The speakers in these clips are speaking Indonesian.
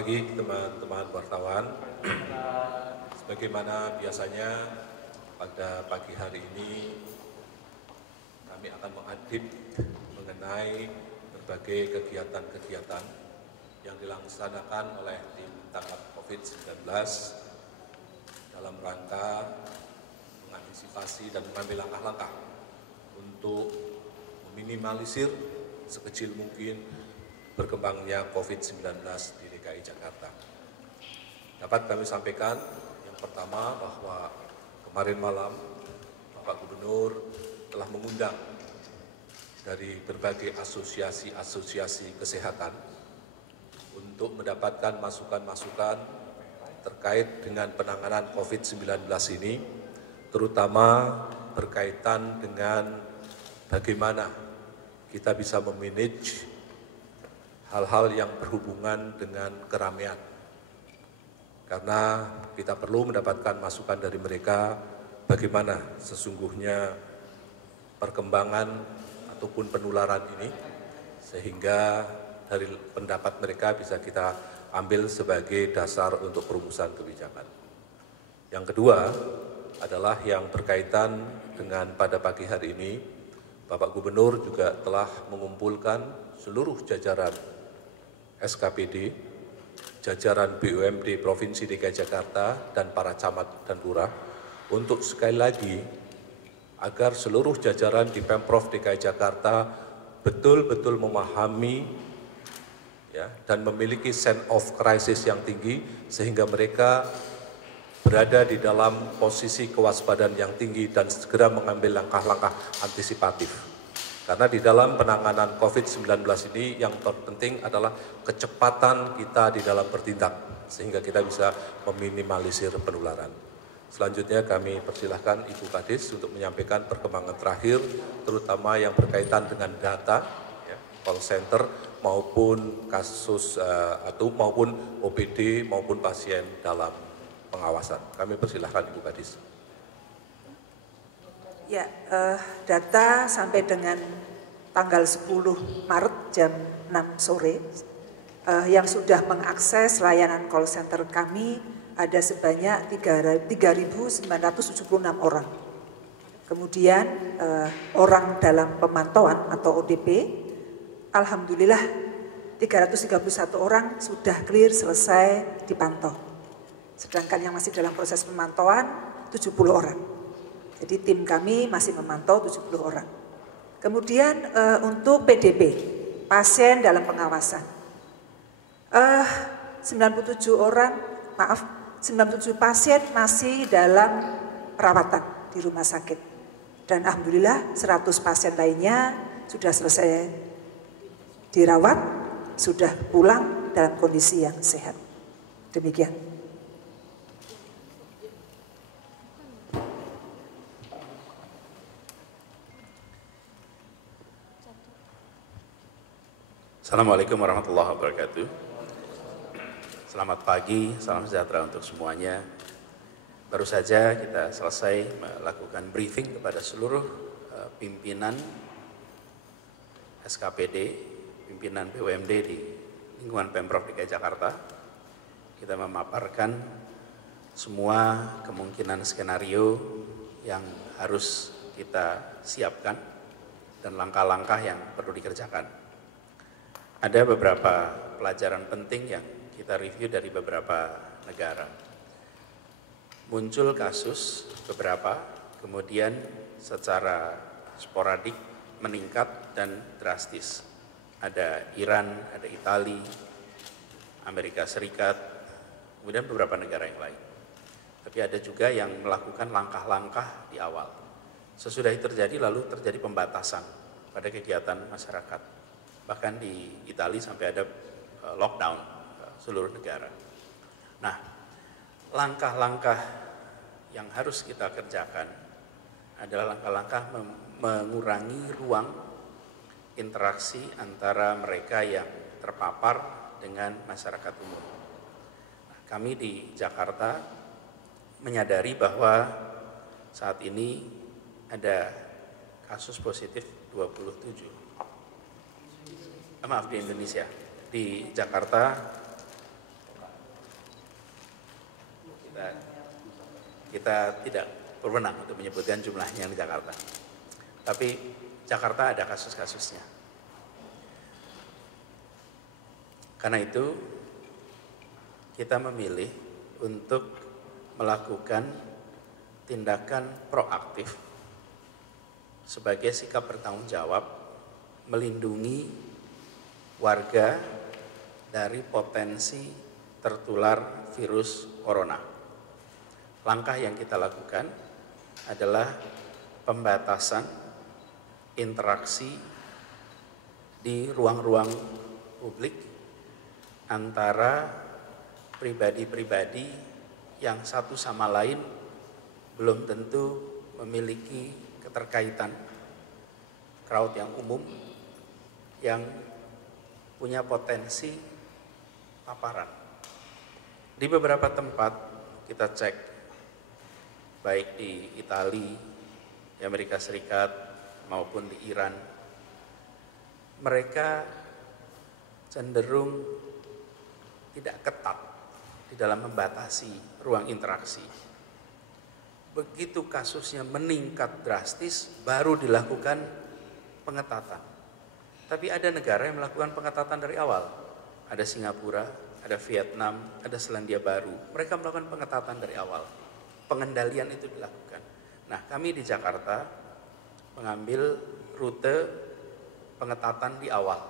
pagi teman-teman wartawan. Sebagaimana biasanya pada pagi hari ini kami akan mengupdate mengenai berbagai kegiatan-kegiatan yang dilaksanakan oleh tim tanggap COVID-19 dalam rangka mengantisipasi dan mengambil langkah-langkah untuk meminimalisir sekecil mungkin berkembangnya COVID-19 di DKI Jakarta. Dapat kami sampaikan yang pertama bahwa kemarin malam Bapak Gubernur telah mengundang dari berbagai asosiasi-asosiasi kesehatan untuk mendapatkan masukan-masukan terkait dengan penanganan COVID-19 ini, terutama berkaitan dengan bagaimana kita bisa memanage hal-hal yang berhubungan dengan keramaian. Karena kita perlu mendapatkan masukan dari mereka bagaimana sesungguhnya perkembangan ataupun penularan ini, sehingga dari pendapat mereka bisa kita ambil sebagai dasar untuk perumusan kebijakan. Yang kedua adalah yang berkaitan dengan pada pagi hari ini, Bapak Gubernur juga telah mengumpulkan seluruh jajaran SKPD, jajaran BUMD Provinsi DKI Jakarta, dan para camat dan lurah untuk sekali lagi agar seluruh jajaran di Pemprov DKI Jakarta betul-betul memahami dan memiliki sense of crisis yang tinggi sehingga mereka berada di dalam posisi kewaspadaan yang tinggi dan segera mengambil langkah-langkah antisipatif. Karena di dalam penanganan COVID-19 ini yang terpenting adalah kecepatan kita di dalam bertindak sehingga kita bisa meminimalisir penularan. Selanjutnya kami persilahkan Ibu Kadis untuk menyampaikan perkembangan terakhir terutama yang berkaitan dengan data call center maupun kasus maupun OPD maupun pasien dalam pengawasan. Kami persilahkan Ibu Kadis. Ya, data sampai dengan tanggal 10 Maret jam 6 sore yang sudah mengakses layanan call center kami ada sebanyak 3.976 orang. Kemudian orang dalam pemantauan atau ODP, alhamdulillah 331 orang sudah clear selesai dipantau. Sedangkan yang masih dalam proses pemantauan 70 orang. Jadi tim kami masih memantau 70 orang. Kemudian untuk PDP, pasien dalam pengawasan. 97 pasien masih dalam perawatan di rumah sakit. Dan alhamdulillah 100 pasien lainnya sudah selesai dirawat, sudah pulang dalam kondisi yang sehat. Demikian. Assalamualaikum warahmatullahi wabarakatuh. Selamat pagi, salam sejahtera untuk semuanya. Baru saja kita selesai melakukan briefing kepada seluruh pimpinan SKPD, pimpinan BUMD di lingkungan Pemprov DKI Jakarta. Kita memaparkan semua kemungkinan skenario yang harus kita siapkan dan langkah-langkah yang perlu dikerjakan. Ada beberapa pelajaran penting yang kita review dari beberapa negara. Muncul kasus beberapa, kemudian secara sporadik meningkat dan drastis. Ada Iran, ada Italia, Amerika Serikat, kemudian beberapa negara yang lain. Tapi ada juga yang melakukan langkah-langkah di awal. Sesudah itu terjadi, lalu terjadi pembatasan pada kegiatan masyarakat. Bahkan di Italia sampai ada lockdown seluruh negara. Nah, langkah-langkah yang harus kita kerjakan adalah langkah-langkah mengurangi ruang interaksi antara mereka yang terpapar dengan masyarakat umum. Nah, kami di Jakarta menyadari bahwa saat ini ada kasus positif 27. Maaf, di Indonesia, di Jakarta kita tidak berwenang untuk menyebutkan jumlahnya yang di Jakarta. Tapi Jakarta ada kasus-kasusnya. Karena itu kita memilih untuk melakukan tindakan proaktif sebagai sikap bertanggung jawab melindungi warga dari potensi tertular virus corona. Langkah yang kita lakukan adalah pembatasan interaksi di ruang-ruang publik antara pribadi-pribadi yang satu sama lain belum tentu memiliki keterkaitan, crowd yang umum yang punya potensi paparan. Di beberapa tempat kita cek, baik di Italia, di Amerika Serikat maupun di Iran, mereka cenderung tidak ketat di dalam membatasi ruang interaksi. Begitu kasusnya meningkat drastis, baru dilakukan pengetatan. Tapi ada negara yang melakukan pengetatan dari awal. Ada Singapura, ada Vietnam, ada Selandia Baru. Mereka melakukan pengetatan dari awal. Pengendalian itu dilakukan. Nah, kami di Jakarta mengambil rute pengetatan di awal.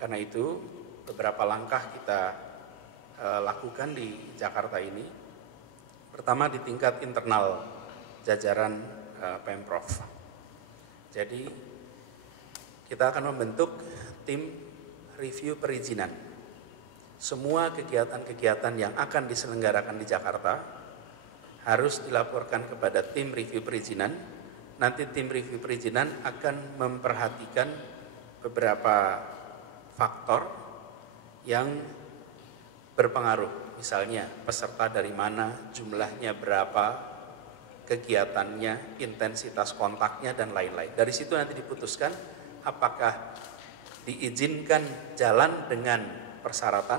Karena itu beberapa langkah kita lakukan di Jakarta ini. Pertama di tingkat internal jajaran Pemprov. Jadi kita akan membentuk tim review perizinan. Semua kegiatan-kegiatan yang akan diselenggarakan di Jakarta harus dilaporkan kepada tim review perizinan. Nanti tim review perizinan akan memperhatikan beberapa faktor yang berpengaruh. Misalnya peserta dari mana, jumlahnya berapa, kegiatannya, intensitas kontaknya, dan lain-lain. Dari situ nanti diputuskan apakah diizinkan jalan dengan persyaratan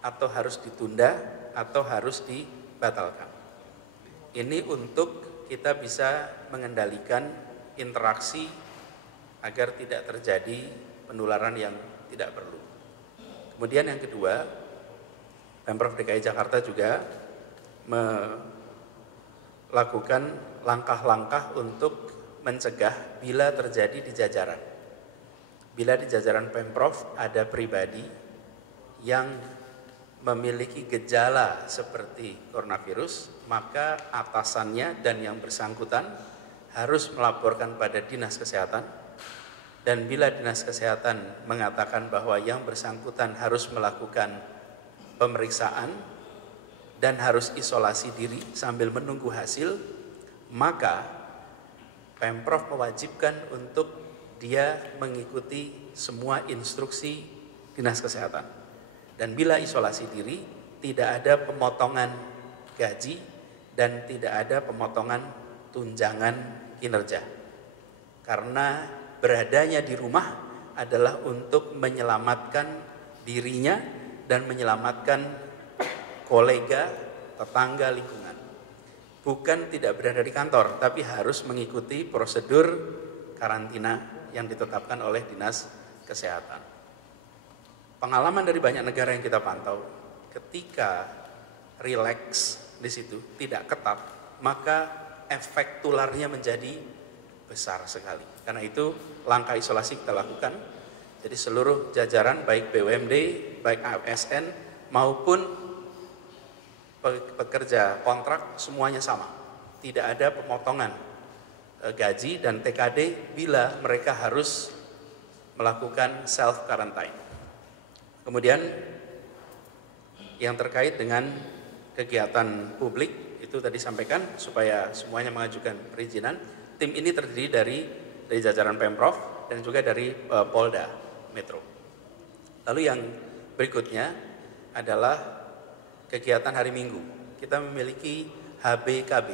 atau harus ditunda atau harus dibatalkan. Ini untuk kita bisa mengendalikan interaksi agar tidak terjadi penularan yang tidak perlu. Kemudian yang kedua, Pemprov DKI Jakarta juga melakukan langkah-langkah untuk mencegah bila terjadi di jajaran. Bila di jajaran Pemprov ada pribadi yang memiliki gejala seperti coronavirus, maka atasannya dan yang bersangkutan harus melaporkan pada Dinas Kesehatan. Dan bila Dinas Kesehatan mengatakan bahwa yang bersangkutan harus melakukan pemeriksaan dan harus isolasi diri sambil menunggu hasil, maka Pemprov mewajibkan untuk dia mengikuti semua instruksi Dinas Kesehatan. Dan bila isolasi diri, tidak ada pemotongan gaji dan tidak ada pemotongan tunjangan kinerja. Karena beradanya di rumah adalah untuk menyelamatkan dirinya dan menyelamatkan kolega, tetangga, lingkungan. Bukan tidak berada di kantor, tapi harus mengikuti prosedur karantina yang ditetapkan oleh Dinas Kesehatan. Pengalaman dari banyak negara yang kita pantau, ketika rileks di situ, tidak ketat, maka efek tularnya menjadi besar sekali. Karena itu langkah isolasi kita lakukan. Jadi seluruh jajaran baik BUMD, baik ASN maupun pekerja kontrak semuanya sama. Tidak ada pemotongan gaji dan TKD bila mereka harus melakukan self quarantine. Kemudian yang terkait dengan kegiatan publik itu tadi sampaikan supaya semuanya mengajukan perizinan. Tim ini terdiri dari jajaran Pemprov dan juga dari Polda Metro. Lalu yang berikutnya adalah kegiatan hari Minggu. Kita memiliki HBKB,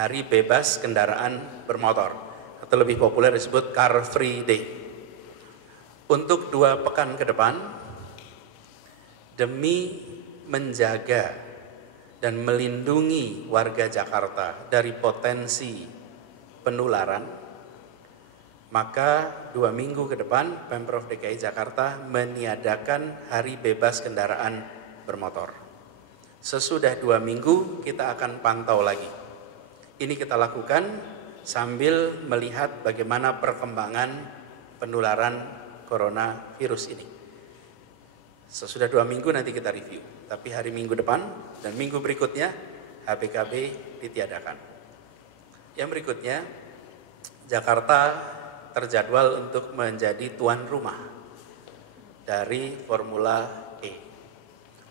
Hari Bebas Kendaraan Bermotor, atau lebih populer disebut Car Free Day. Untuk 2 pekan ke depan, demi menjaga dan melindungi warga Jakarta dari potensi penularan, maka 2 minggu ke depan Pemprov DKI Jakarta meniadakan hari bebas kendaraan bermotor. Sesudah 2 minggu kita akan pantau lagi. Ini kita lakukan sambil melihat bagaimana perkembangan penularan coronavirus ini. Sesudah 2 minggu nanti kita review. Tapi hari Minggu depan dan minggu berikutnya HPKB ditiadakan. Yang berikutnya, Jakarta terjadwal untuk menjadi tuan rumah dari Formula E.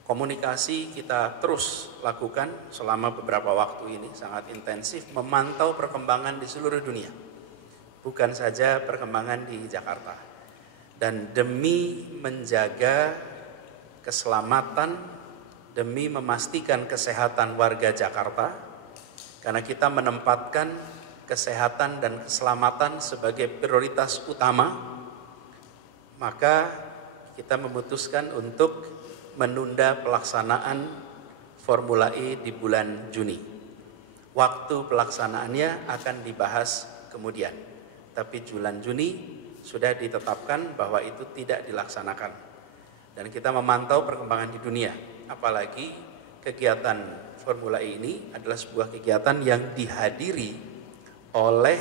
Komunikasi kita terus lakukan selama beberapa waktu ini, sangat intensif memantau perkembangan di seluruh dunia. Bukan saja perkembangan di Jakarta. Dan demi menjaga keselamatan, demi memastikan kesehatan warga Jakarta, karena kita menempatkan kesehatan dan keselamatan sebagai prioritas utama, maka kita memutuskan untuk menunda pelaksanaan Formula E di bulan Juni. Waktu pelaksanaannya akan dibahas kemudian, tapi bulan Juni sudah ditetapkan bahwa itu tidak dilaksanakan. Dan kita memantau perkembangan di dunia. Apalagi kegiatan Formula E ini adalah sebuah kegiatan yang dihadiri oleh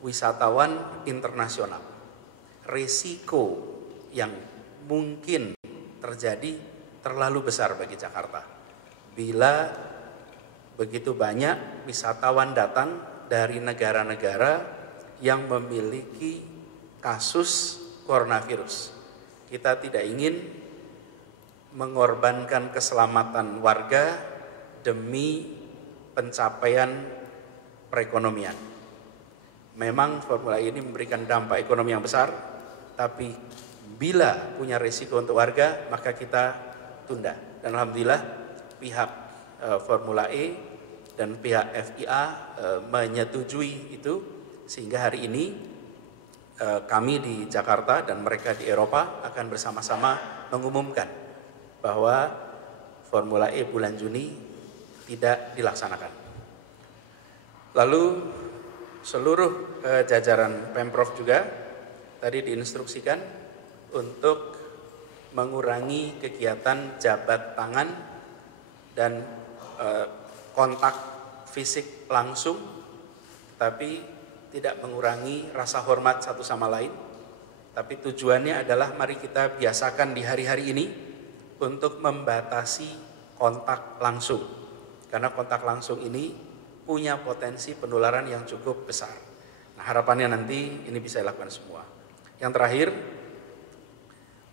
wisatawan internasional. Risiko yang mungkin terjadi terlalu besar bagi Jakarta bila begitu banyak wisatawan datang dari negara-negara yang memiliki kasus coronavirus. Kita tidak ingin mengorbankan keselamatan warga demi pencapaian perekonomian. Memang Formula E ini memberikan dampak ekonomi yang besar, tapi bila punya risiko untuk warga, maka kita tunda. Dan alhamdulillah pihak Formula E dan pihak FIA menyetujui itu, sehingga hari ini kami di Jakarta dan mereka di Eropa akan bersama-sama mengumumkan bahwa Formula E bulan Juni tidak dilaksanakan. Lalu seluruh jajaran Pemprov juga tadi diinstruksikan untuk mengurangi kegiatan jabat tangan dan kontak fisik langsung, tapi tidak mengurangi rasa hormat satu sama lain. Tapi tujuannya adalah mari kita biasakan di hari-hari ini untuk membatasi kontak langsung, karena kontak langsung ini punya potensi penularan yang cukup besar. Nah, harapannya nanti ini bisa dilakukan semua. Yang terakhir,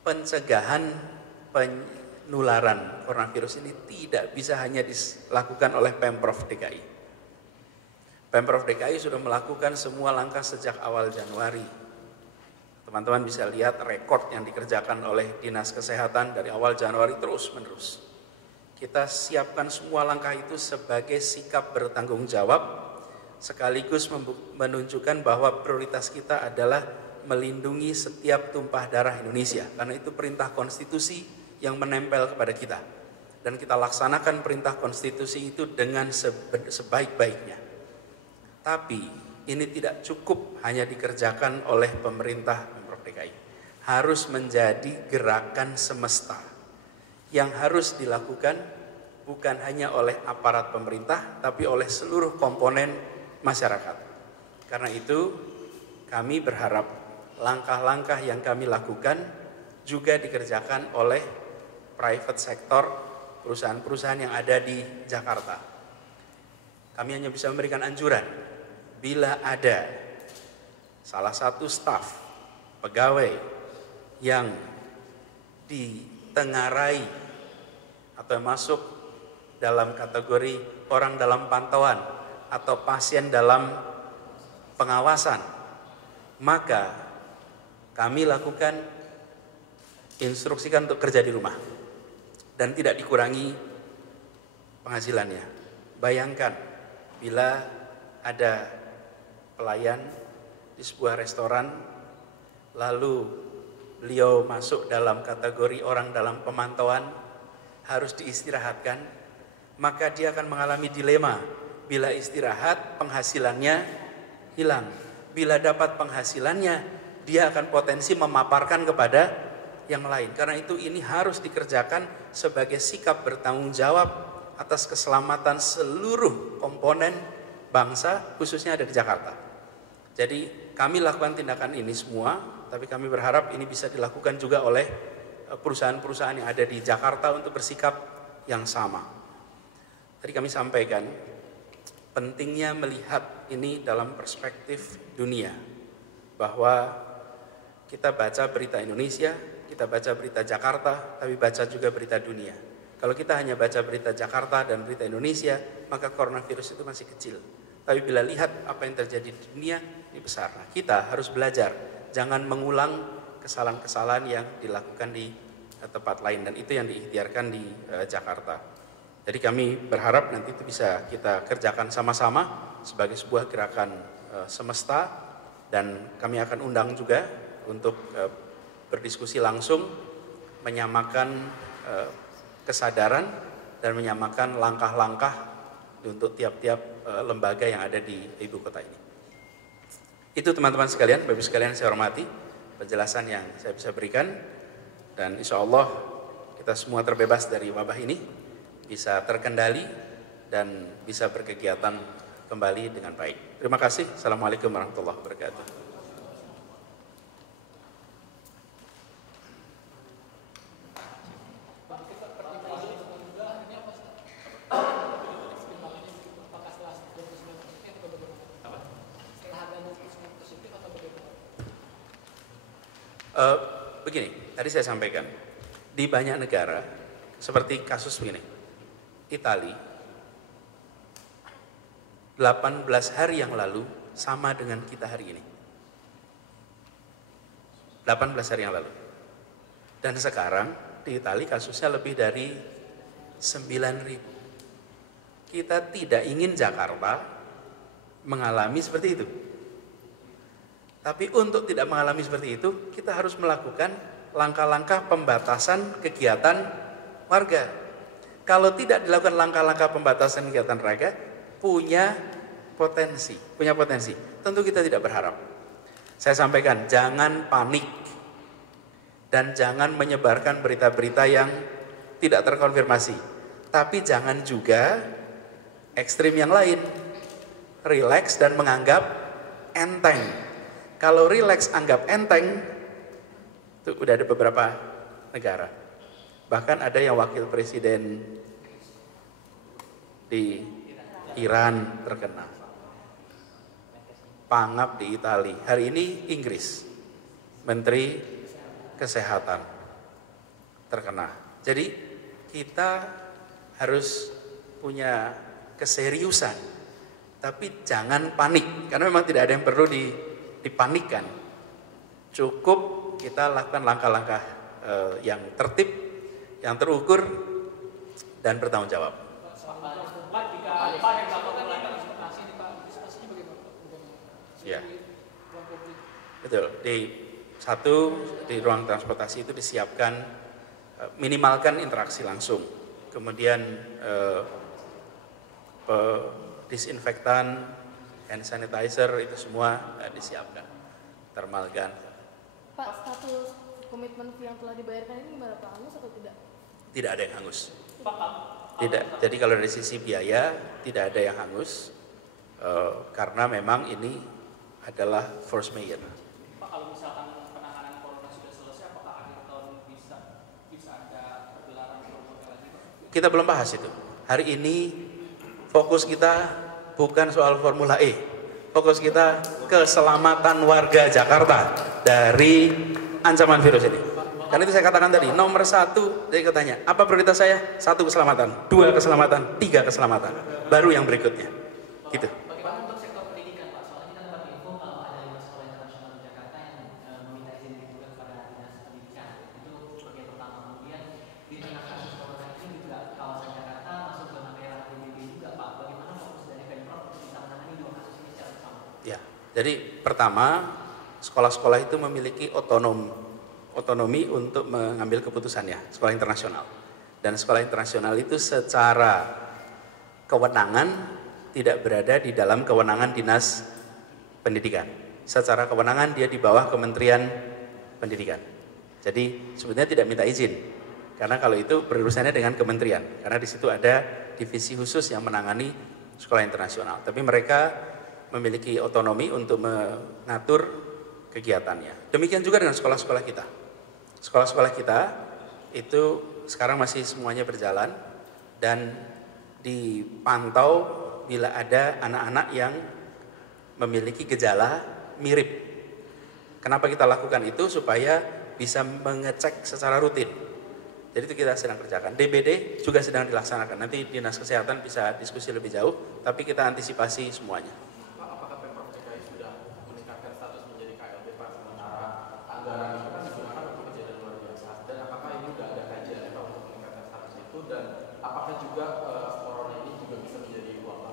pencegahan penularan coronavirus ini tidak bisa hanya dilakukan oleh Pemprov DKI. Pemprov DKI sudah melakukan semua langkah sejak awal Januari. Teman-teman bisa lihat rekor yang dikerjakan oleh Dinas Kesehatan dari awal Januari terus-menerus. Kita siapkan semua langkah itu sebagai sikap bertanggung jawab, sekaligus menunjukkan bahwa prioritas kita adalah melindungi setiap tumpah darah Indonesia. Karena itu perintah konstitusi yang menempel kepada kita. Dan kita laksanakan perintah konstitusi itu dengan sebaik-baiknya. Tapi ini tidak cukup hanya dikerjakan oleh pemerintah Pemprov DKI. Harus menjadi gerakan semesta yang harus dilakukan bukan hanya oleh aparat pemerintah, tapi oleh seluruh komponen masyarakat. Karena itu kami berharap langkah-langkah yang kami lakukan juga dikerjakan oleh private sector, perusahaan-perusahaan yang ada di Jakarta. Kami hanya bisa memberikan anjuran bila ada salah satu staf pegawai yang ditengarai atau masuk dalam kategori orang dalam pantauan atau pasien dalam pengawasan, maka kami lakukan instruksikan untuk kerja di rumah dan tidak dikurangi penghasilannya. Bayangkan bila ada pelayan di sebuah restoran, lalu beliau masuk dalam kategori orang dalam pemantauan, harus diistirahatkan, maka dia akan mengalami dilema. Bila istirahat, penghasilannya hilang. Bila dapat penghasilannya, dia akan potensi memaparkan kepada yang lain. Karena itu ini harus dikerjakan sebagai sikap bertanggung jawab atas keselamatan seluruh komponen bangsa, khususnya ada di Jakarta. Jadi kami lakukan tindakan ini semua, tapi kami berharap ini bisa dilakukan juga oleh perusahaan-perusahaan yang ada di Jakarta untuk bersikap yang sama. Tadi kami sampaikan pentingnya melihat ini dalam perspektif dunia, bahwa kita baca berita Indonesia, kita baca berita Jakarta, tapi baca juga berita dunia. Kalau kita hanya baca berita Jakarta dan berita Indonesia, maka coronavirus itu masih kecil. Tapi bila lihat apa yang terjadi di dunia, ini besar. Nah, kita harus belajar, jangan mengulang kesalahan-kesalahan yang dilakukan di tempat lain, dan itu yang diikhtiarkan di Jakarta. Jadi kami berharap nanti itu bisa kita kerjakan sama-sama sebagai sebuah gerakan semesta, dan kami akan undang juga untuk berdiskusi langsung, menyamakan kesadaran dan menyamakan langkah-langkah untuk tiap-tiap lembaga yang ada di ibu kota ini. Itu teman-teman sekalian, Bapak Ibu sekalian saya hormati penjelasan yang saya bisa berikan, dan insya Allah kita semua terbebas dari wabah ini, bisa terkendali dan bisa berkegiatan kembali dengan baik. Terima kasih. Assalamualaikum warahmatullahi wabarakatuh. Begini, tadi saya sampaikan, di banyak negara seperti kasus begini, Italia 18 hari yang lalu sama dengan kita hari ini. 18 hari yang lalu. Dan sekarang di Italia kasusnya lebih dari 9.000. Kita tidak ingin Jakarta mengalami seperti itu. Tapi untuk tidak mengalami seperti itu, kita harus melakukan langkah-langkah pembatasan kegiatan warga. Kalau tidak dilakukan langkah-langkah pembatasan kegiatan warga, punya potensi. Tentu kita tidak berharap. Saya sampaikan, jangan panik dan jangan menyebarkan berita-berita yang tidak terkonfirmasi. Tapi jangan juga ekstrim yang lain, rileks dan menganggap enteng. Kalau rileks anggap enteng, itu udah ada beberapa negara. Bahkan ada yang wakil presiden di Iran terkena. Pangap di Italia. Hari ini Inggris, Menteri Kesehatan terkena. Jadi kita harus punya keseriusan, tapi jangan panik, karena memang tidak ada yang perlu dipanikkan. Cukup kita lakukan langkah-langkah yang tertib, yang terukur, dan bertanggung jawab. Ya, betul. Di ruang transportasi itu disiapkan minimalkan interaksi langsung, kemudian disinfektan, hand sanitizer itu semua disiapkan, thermal gun. Pak, status komitmen fee yang telah dibayarkan ini gimana Pak? Hangus atau tidak? Tidak ada yang hangus. Tidak. Jadi kalau dari sisi biaya tidak ada yang hangus, karena memang ini adalah force majeure. Pak, kalau misalkan penanganan corona sudah selesai, apakah akhir tahun bisa ada pergelaran corona lagi? Kita belum bahas itu. Hari ini fokus kita bukan soal Formula E. Fokus kita keselamatan warga Jakarta dari ancaman virus ini. Karena itu saya katakan tadi, nomor 1, saya katanya, apa prioritas saya? 1 keselamatan, 2 keselamatan, 3 keselamatan. Baru yang berikutnya. Gitu. Bagaimana untuk sektor pendidikan Pak? Soalnya kita dapat info kalau ada 5 sekolah internasional di Jakarta yang meminta izin juga kepada dinas pendidikan. Itu bagian pertama. Kemudian di tengah kasus corona ini juga kawasan Jakarta masuk zona merah PBB juga Pak. Bagaimana fokus dari Pemprov untuk bisa menangani 2 kasus ini secara bersama? Ya, jadi pertama, sekolah-sekolah itu memiliki otonomi untuk mengambil keputusannya, sekolah internasional. Dan sekolah internasional itu secara kewenangan tidak berada di dalam kewenangan Dinas Pendidikan. Secara kewenangan dia di bawah Kementerian Pendidikan. Jadi sebetulnya tidak minta izin, karena kalau itu berurusannya dengan kementerian, karena di situ ada divisi khusus yang menangani sekolah internasional. Tapi mereka memiliki otonomi untuk mengatur kegiatannya. Demikian juga dengan sekolah-sekolah kita. Sekolah-sekolah kita itu sekarang masih semuanya berjalan dan dipantau bila ada anak-anak yang memiliki gejala mirip. Kenapa kita lakukan itu? Supaya bisa mengecek secara rutin. Jadi itu kita sedang kerjakan. DBD juga sedang dilaksanakan. Nanti Dinas Kesehatan bisa diskusi lebih jauh, tapi kita antisipasi semuanya. Apakah Pemprov DKI sudah meningkatkan status menjadi KLB Pak, sementara anggaran itu kan digunakan untuk kejadian luar biasa? Dan apakah ini juga ada kajian Pak untuk meningkatkan status itu? Dan apakah juga corona ini juga bisa menjadi uang Pak?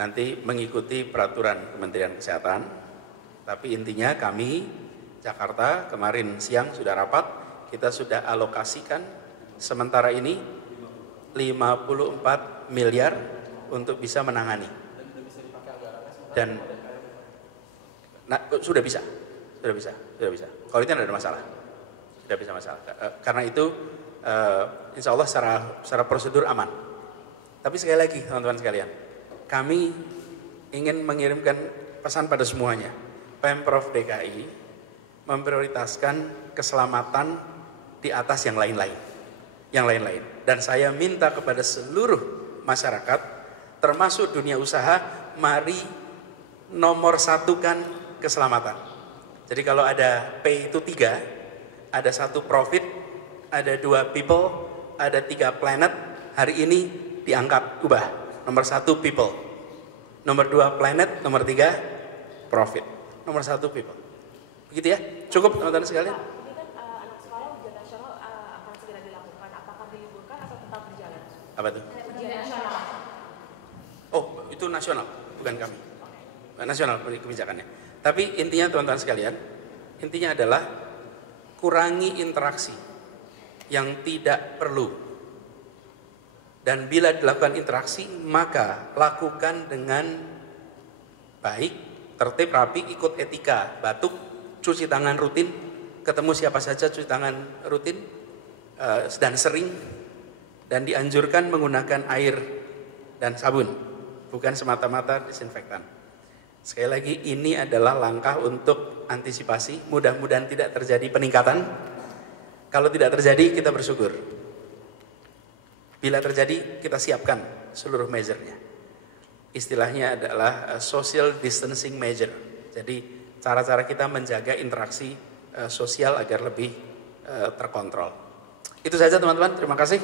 Nanti mengikuti peraturan Kementerian Kesehatan, tapi intinya kami Jakarta kemarin siang sudah rapat, kita sudah alokasikan sementara ini 54 miliar untuk bisa menangani. Dan sudah bisa. Kalau itu tidak ada masalah, tidak bisa masalah. Karena itu insya Allah secara prosedur aman. Tapi sekali lagi teman-teman sekalian, kami ingin mengirimkan pesan pada semuanya. Pemprov DKI memprioritaskan keselamatan di atas yang lain-lain. Dan saya minta kepada seluruh masyarakat, termasuk dunia usaha, mari nomor satukan keselamatan. Jadi kalau ada P itu 3, ada 1 profit, ada 2 people, ada 3 planet, hari ini diangkat, ubah. Nomor 1 people, nomor 2 planet, nomor 3 profit, nomor 1 people. Begitu ya? Cukup teman-teman sekalian? Ini kan anak sekolah ujian nasional akan segera dilakukan. Apakah diliburkan atau tetap berjalan? Apa itu? Ujian nasional. Oh, itu nasional, bukan kami. Nasional kebijakannya. Tapi intinya teman-teman sekalian, intinya adalah kurangi interaksi yang tidak perlu. Dan bila dilakukan interaksi, maka lakukan dengan baik, tertib, rapi, ikut etika, batuk, cuci tangan rutin, ketemu siapa saja cuci tangan rutin, dan sering, dan dianjurkan menggunakan air dan sabun, bukan semata-mata disinfektan. Sekali lagi, ini adalah langkah untuk antisipasi, mudah-mudahan tidak terjadi peningkatan. Kalau tidak terjadi, kita bersyukur. Bila terjadi, kita siapkan seluruh measure-nya. Istilahnya adalah social distancing measure. Jadi cara-cara kita menjaga interaksi sosial agar lebih terkontrol. Itu saja teman-teman, terima kasih.